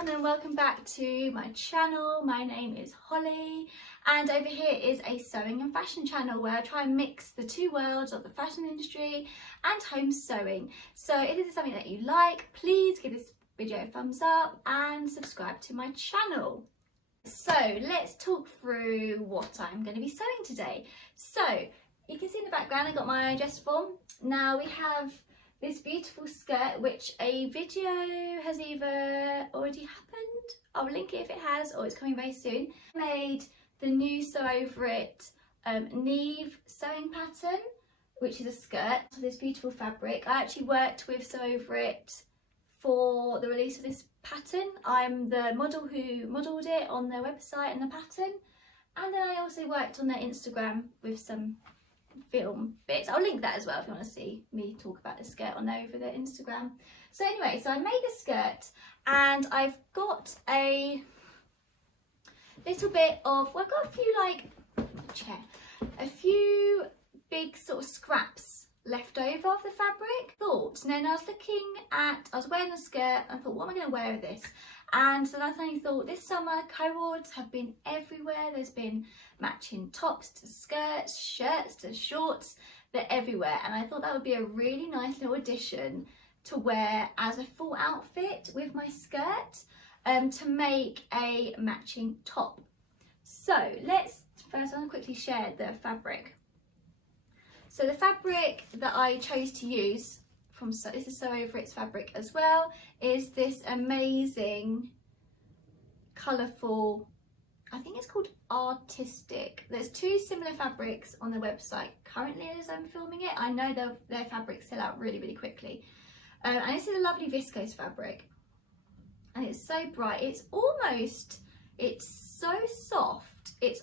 everyone and welcome back to my channel. My name is Holly and over here is a sewing and fashion channel where I try and mix the two worlds of the fashion industry and home sewing. So if this is something that you like, please give this video a thumbs up and subscribe to my channel. So let's talk through what I'm going to be sewing today. So you can see in the background I got my dress form. Now we have this beautiful skirt, which a video has either already happened, I'll link it if it has, or it's coming very soon. I made the new Sew Over It Neve sewing pattern, which is a skirt with this beautiful fabric. I actually worked with Sew Over It for the release of this pattern. I'm the model who modelled it on their website and the pattern, and then I also worked on their Instagram with some film bits. I'll link that as well if you want to see me talk about the skirt on over the Instagram. So anyway, so I made the skirt and I've got a little bit of, well, I've got a few a few big sort of scraps left over of the fabric. And then I was wearing the skirt and I thought, what am I going to wear with this? And so I suddenly thought, this summer co-ords have been everywhere. There's been matching tops to skirts, shirts to shorts, they're everywhere. And I thought that would be a really nice little addition to wear as a full outfit with my skirt, to make a matching top. So let's first, I'm going to quickly share the fabric. So the fabric that I chose to use, this is Sew Over It's fabric as well, is this amazing colourful, I think it's called Artistic. There's two similar fabrics on the website currently as I'm filming it. I know their fabrics sell out really really quickly, and this is a lovely viscose fabric and it's so bright. It's so soft, it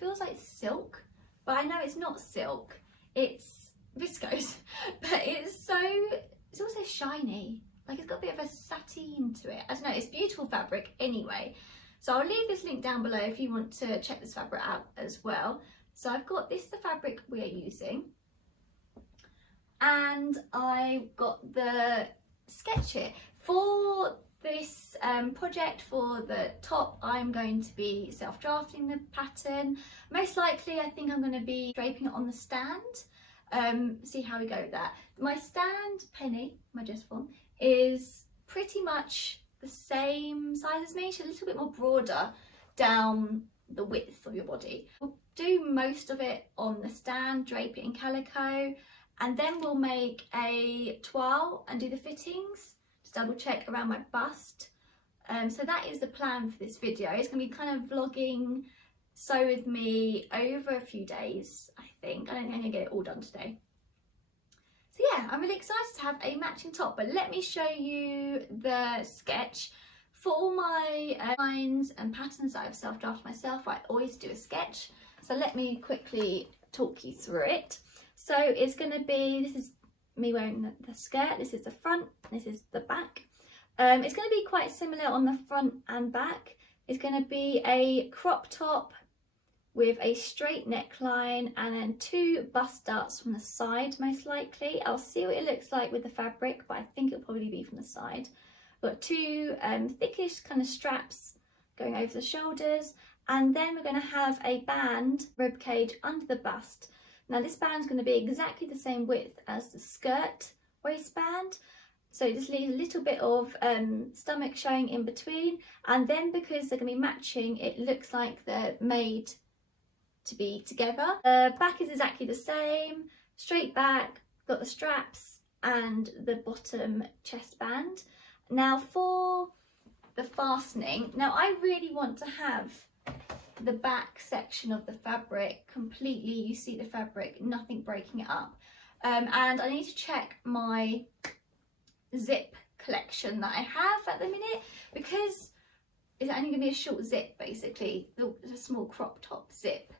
feels like silk, but I know it's not silk, it's viscose, but it's also shiny, like it's got a bit of a sateen to it. I don't know, it's beautiful fabric anyway. So I'll leave this link down below if you want to check this fabric out as well. So I've got, this is the fabric we are using, and I've got the sketch here. For this project, for the top, I'm going to be self-drafting the pattern. Most likely I think I'm going to be draping it on the stand. See how we go with that. My stand, Penny, my dress form, is pretty much the same size as me. She's a little bit more broader down the width of your body. We'll do most of it on the stand, drape it in calico, and then we'll make a toile and do the fittings to double check around my bust. So that is the plan for this video. It's going to be kind of vlogging sew with me over a few days, I think. I don't think I'm going to get it all done today. So yeah, I'm really excited to have a matching top, but let me show you the sketch. For all my lines and patterns that I've self-drafted myself, I always do a sketch. So let me quickly talk you through it. So it's going to be, this is me wearing the skirt, this is the front, this is the back. It's going to be quite similar on the front and back. It's going to be a crop top with a straight neckline and then two bust darts from the side, most likely. I'll see what it looks like with the fabric, but I think it'll probably be from the side. Got two thickish kind of straps going over the shoulders, and then we're going to have a band, rib cage, under the bust. Now this band's going to be exactly the same width as the skirt waistband, so just leave a little bit of stomach showing in between, and then because they're going to be matching, it looks like they're made to be together. The back is exactly the same, straight back, got the straps and the bottom chest band. Now for the fastening, now I really want to have the back section of the fabric completely, you see the fabric, nothing breaking it up, and I need to check my zip collection that I have at the minute, because it's only going to be a short zip, basically, a small crop top zip.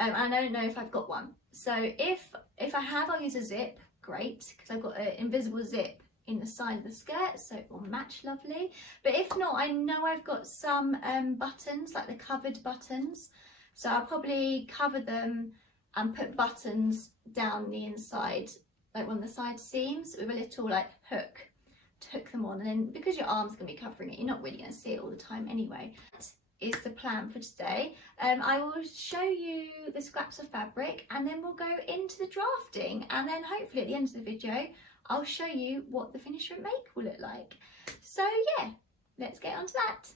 I don't know if I've got one. So if I have, I'll use a zip, great, because I've got an invisible zip in the side of the skirt, so it will match lovely. But if not, I know I've got some buttons, like the covered buttons, so I'll probably cover them and put buttons down the inside, like on the side seams with a little like hook took them on, and then because your arm's going to be covering it, you're not really going to see it all the time anyway. That is the plan for today. I will show you the scraps of fabric, and then we'll go into the drafting, and then hopefully at the end of the video I'll show you what the finished make will look like. So yeah, let's get on to that.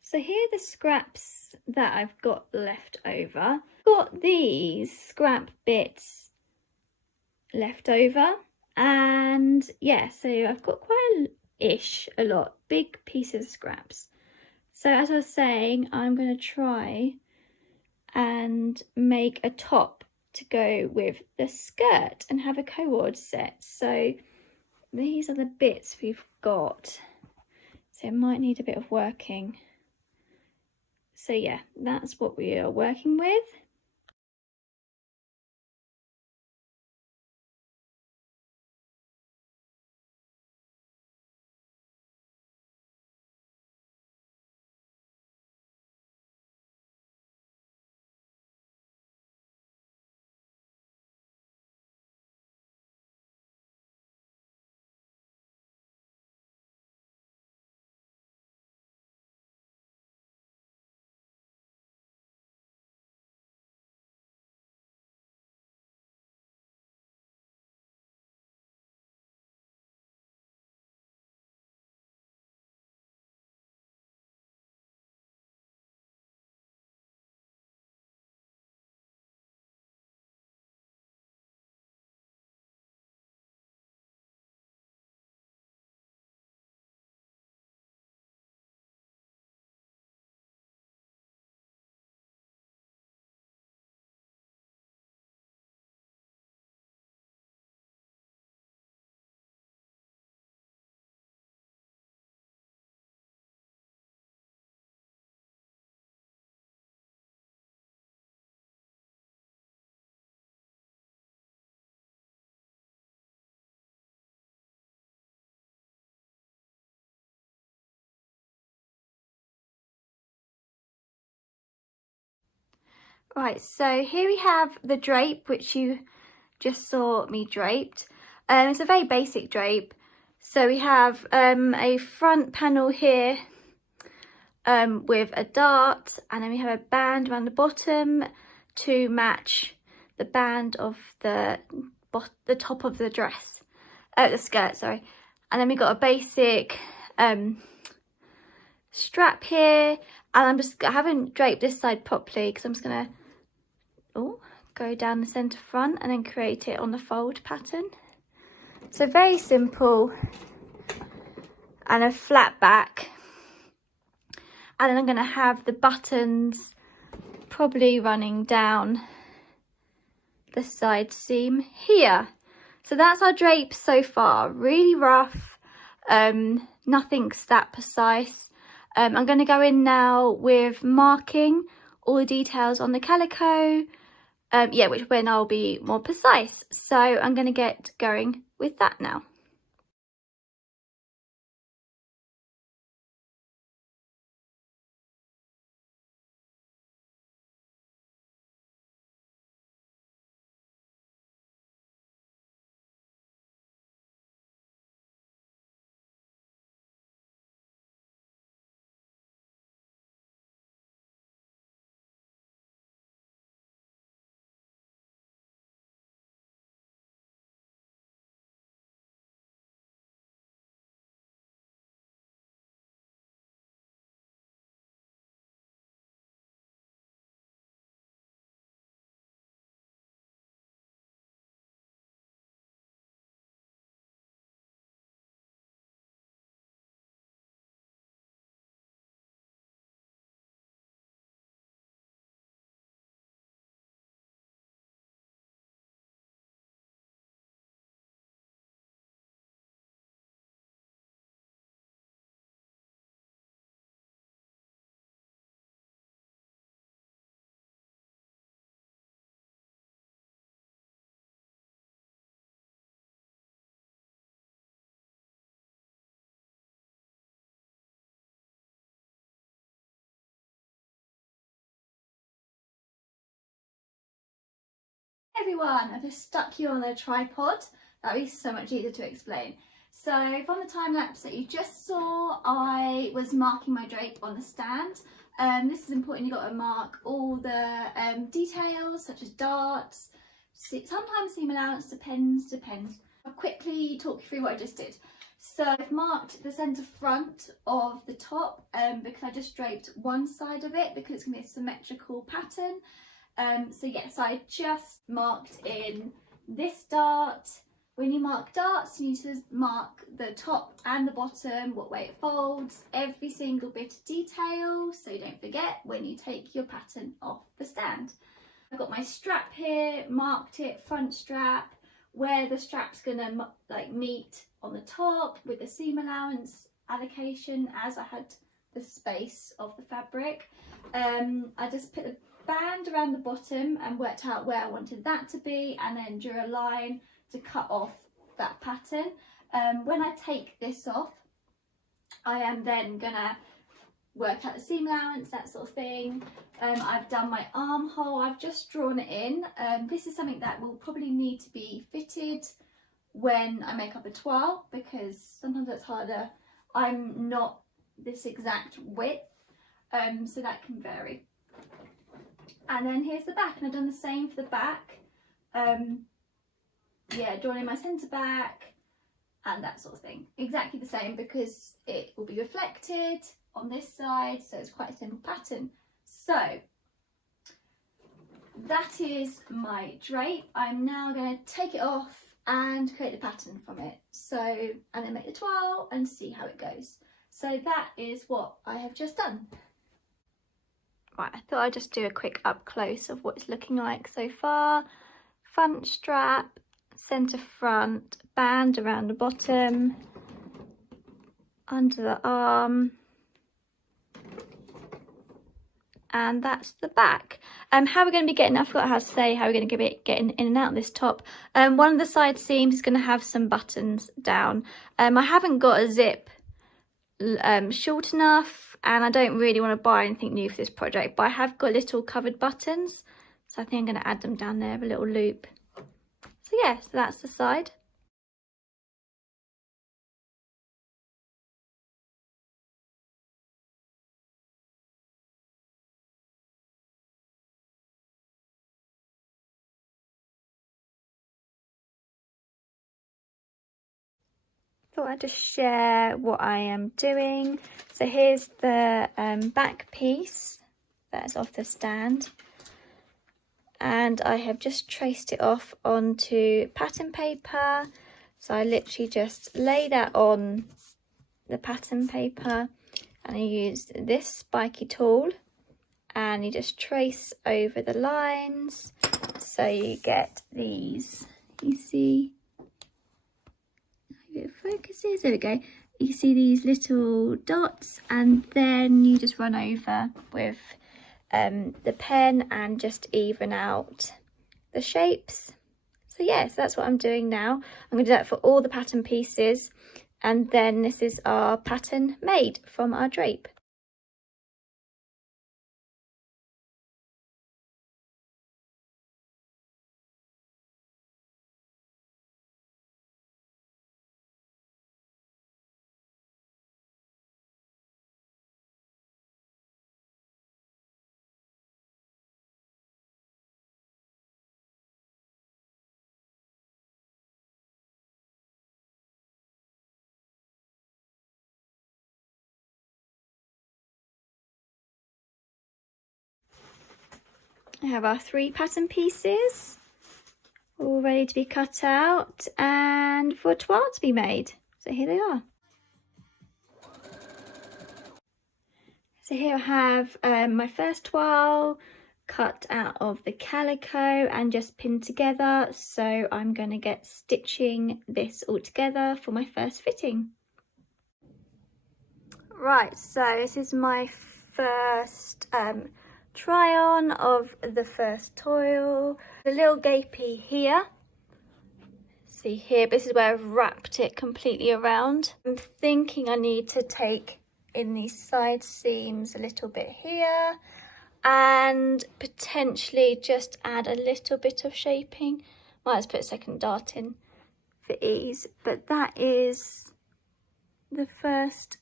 So here are the scraps that I've got left over. I've got these scrap bits left over, and yeah, so I've got quite a lot, big pieces of scraps. So as I was saying, I'm going to try and make a top to go with the skirt and have a co-ord set. So these are the bits we've got. So it might need a bit of working. So yeah, that's what we are working with. Right, so here we have the drape, which you just saw me draped. It's a very basic drape. So we have a front panel here with a dart, and then we have a band around the bottom to match the band of the top of the dress, the skirt, sorry. And then we got a basic strap here, and I haven't draped this side properly because I'm just gonna go down the centre front and then create it on the fold pattern. So very simple, and a flat back. And then I'm going to have the buttons probably running down the side seam here. So that's our drape so far. Really rough, nothing's that precise. I'm going to go in now with marking all the details on the calico, when I'll be more precise. So I'm going to get going with that now. Everyone, I've just stuck you on a tripod. That would be so much easier to explain. So from the time lapse that you just saw, I was marking my drape on the stand. This is important, you've got to mark all the details such as darts, sometimes seam allowance, depends. I'll quickly talk you through what I just did. So I've marked the centre front of the top because I just draped one side of it because it's going to be a symmetrical pattern. So I just marked in this dart. When you mark darts, you need to mark the top and the bottom, what way it folds, every single bit of detail, so you don't forget when you take your pattern off the stand. I've got my strap here, marked it, front strap, where the strap's gonna meet on the top with the seam allowance allocation as I had the space of the fabric. I just put the band around the bottom and worked out where I wanted that to be, and then drew a line to cut off that pattern. When I take this off, I am then gonna work out the seam allowance, that sort of thing. I've done my armhole, I've just drawn it in. This is something that will probably need to be fitted when I make up a toile because sometimes it's harder. I'm not this exact width, so that can vary. And then here's the back, and I've done the same for the back. Drawn in my centre back and that sort of thing. Exactly the same because it will be reflected on this side, so it's quite a simple pattern. So that is my drape. I'm now going to take it off and create the pattern from it. And then make the toile and see how it goes. So that is what I have just done. Right, I thought I'd just do a quick up close of what it's looking like so far. Front strap, centre front, band around the bottom, under the arm, and that's the back. How we're going to be getting, I forgot how to say how we're going to be getting in and out of this top. One of the side seams is going to have some buttons down. I haven't got a zip short enough, and I don't really want to buy anything new for this project, but I have got little covered buttons, so I think I'm going to add them down there, a little loop. So yeah, so that's the side. Thought I'd just share what I am doing. So here's the back piece that's off the stand, and I have just traced it off onto pattern paper. So I literally just lay that on the pattern paper, and I used this spiky tool, and you just trace over the lines so you get these, you see, it focuses, there we go, you see these little dots, and then you just run over with the pen and just even out the shapes. So yeah, so that's what I'm doing now. I'm going to do that for all the pattern pieces, and then this is our pattern made from our drape. I have our 3 pattern pieces all ready to be cut out and for a toile to be made. So here they are. So here I have my first toile cut out of the calico and just pinned together. So I'm going to get stitching this all together for my first fitting. Right, so this is my first try on of the first toile. A little gapey here, see here, this is where I've wrapped it completely around. I'm thinking I need to take in these side seams a little bit here and potentially just add a little bit of shaping. Might just put a second dart in for ease, but that is the first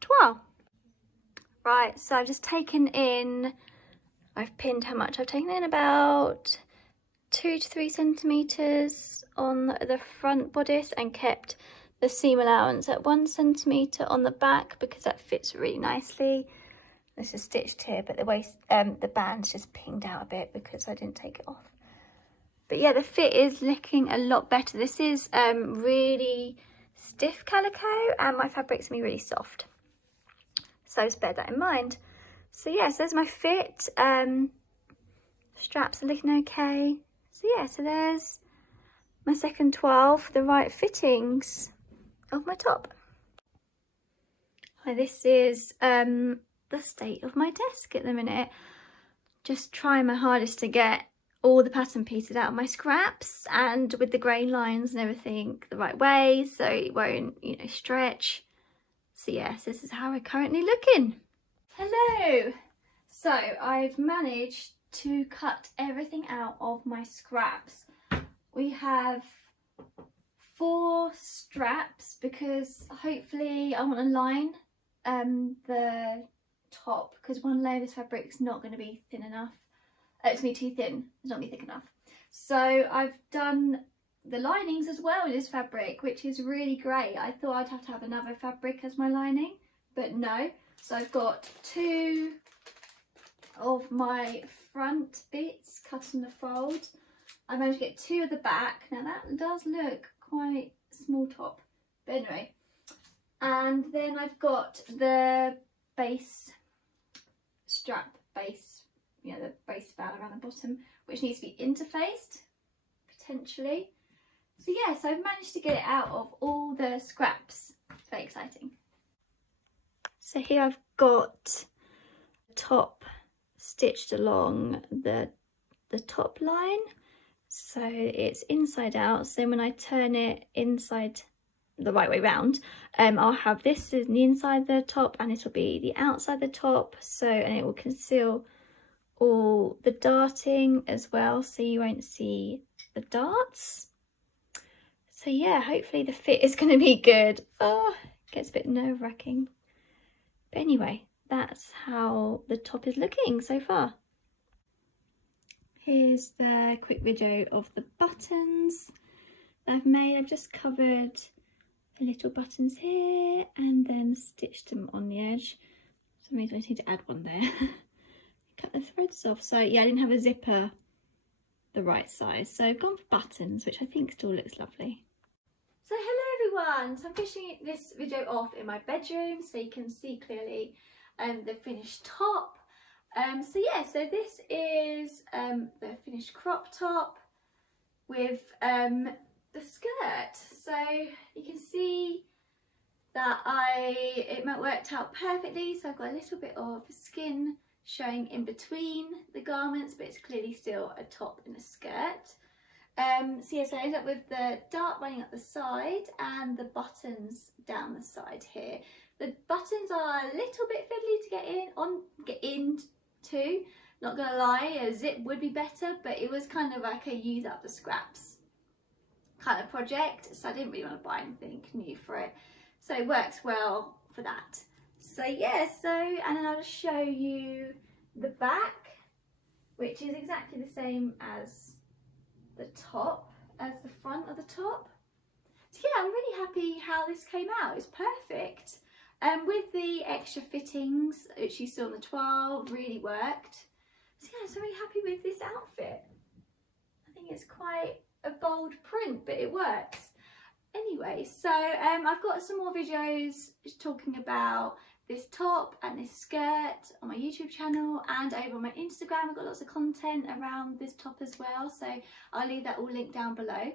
toile. Right, so I've just taken in, I've pinned how much I've taken in, about 2 to 3 centimetres on the front bodice, and kept the seam allowance at 1 centimetre on the back because that fits really nicely. This is stitched here, but the waist, the band's just pinged out a bit because I didn't take it off. But yeah, the fit is looking a lot better. This is really stiff calico, and my fabric's gonna be really soft, so just bear that in mind. So yeah, so there's my fit. Straps are looking okay. So yeah, so there's my second toile for the right fittings of my top. Hi, this is the state of my desk at the minute. Just trying my hardest to get all the pattern pieces out of my scraps, and with the grain lines and everything the right way, so it won't, you know, stretch. So yes, this is how we're currently looking. Hello! So I've managed to cut everything out of my scraps. We have 4 straps because hopefully I want to line the top, because one layer of this fabric's not going to be thin enough. It's going to be too thin, it's not going to be thick enough. So I've done the linings as well with this fabric, which is really great. I thought I'd have to have another fabric as my lining, but no. So I've got 2 of my front bits cut in the fold. I managed to get 2 of the back. Now that does look quite small top, but anyway. And then I've got the base strap base, you know, the base band around the bottom, which needs to be interfaced potentially. So yeah, so I've managed to get it out of all the scraps. It's very exciting. So here I've got the top stitched along the top line, so it's inside out. So when I turn it inside the right way round, I'll have this in the inside the top, and this will be the outside the top. So, and it will conceal all the darting as well, so you won't see the darts. So yeah, hopefully the fit is going to be good. Oh, it gets a bit nerve-wracking. But anyway, that's how the top is looking so far. Here's the quick video of the buttons that I've made. I've just covered the little buttons here and then stitched them on the edge. For some reason I need to add one there. Cut the threads off. So yeah, I didn't have a zipper the right size, so I've gone for buttons, which I think still looks lovely. So hello everyone, so I'm finishing this video off in my bedroom so you can see clearly the finished top. So yeah, so this is the finished crop top with the skirt. So you can see that it worked out perfectly. So I've got a little bit of skin showing in between the garments, but it's clearly still a top and a skirt. So yeah, so I ended up with the dart running up the side and the buttons down the side here. The buttons are a little bit fiddly to get into. Not gonna lie, a zip would be better, but it was kind of like a use up the scraps kind of project, so I didn't really want to buy anything new for it. So it works well for that. So yeah, and then I'll just show you the back, which is exactly the same as the top, as the front of the top. So yeah, I'm really happy how this came out. It's perfect. With the extra fittings, which you saw on the toile, really worked. So yeah, so I'm really happy with this outfit. I think it's quite a bold print, but it works. Anyway, so I've got some more videos talking about this top and this skirt on my YouTube channel and over on my Instagram. I've got lots of content around this top as well, so I'll leave that all linked down below.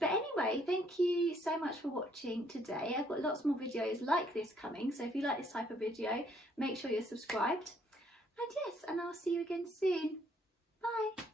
But anyway, thank you so much for watching today. I've got lots more videos like this coming, so if you like this type of video, make sure you're subscribed. And yes, and I'll see you again soon. Bye!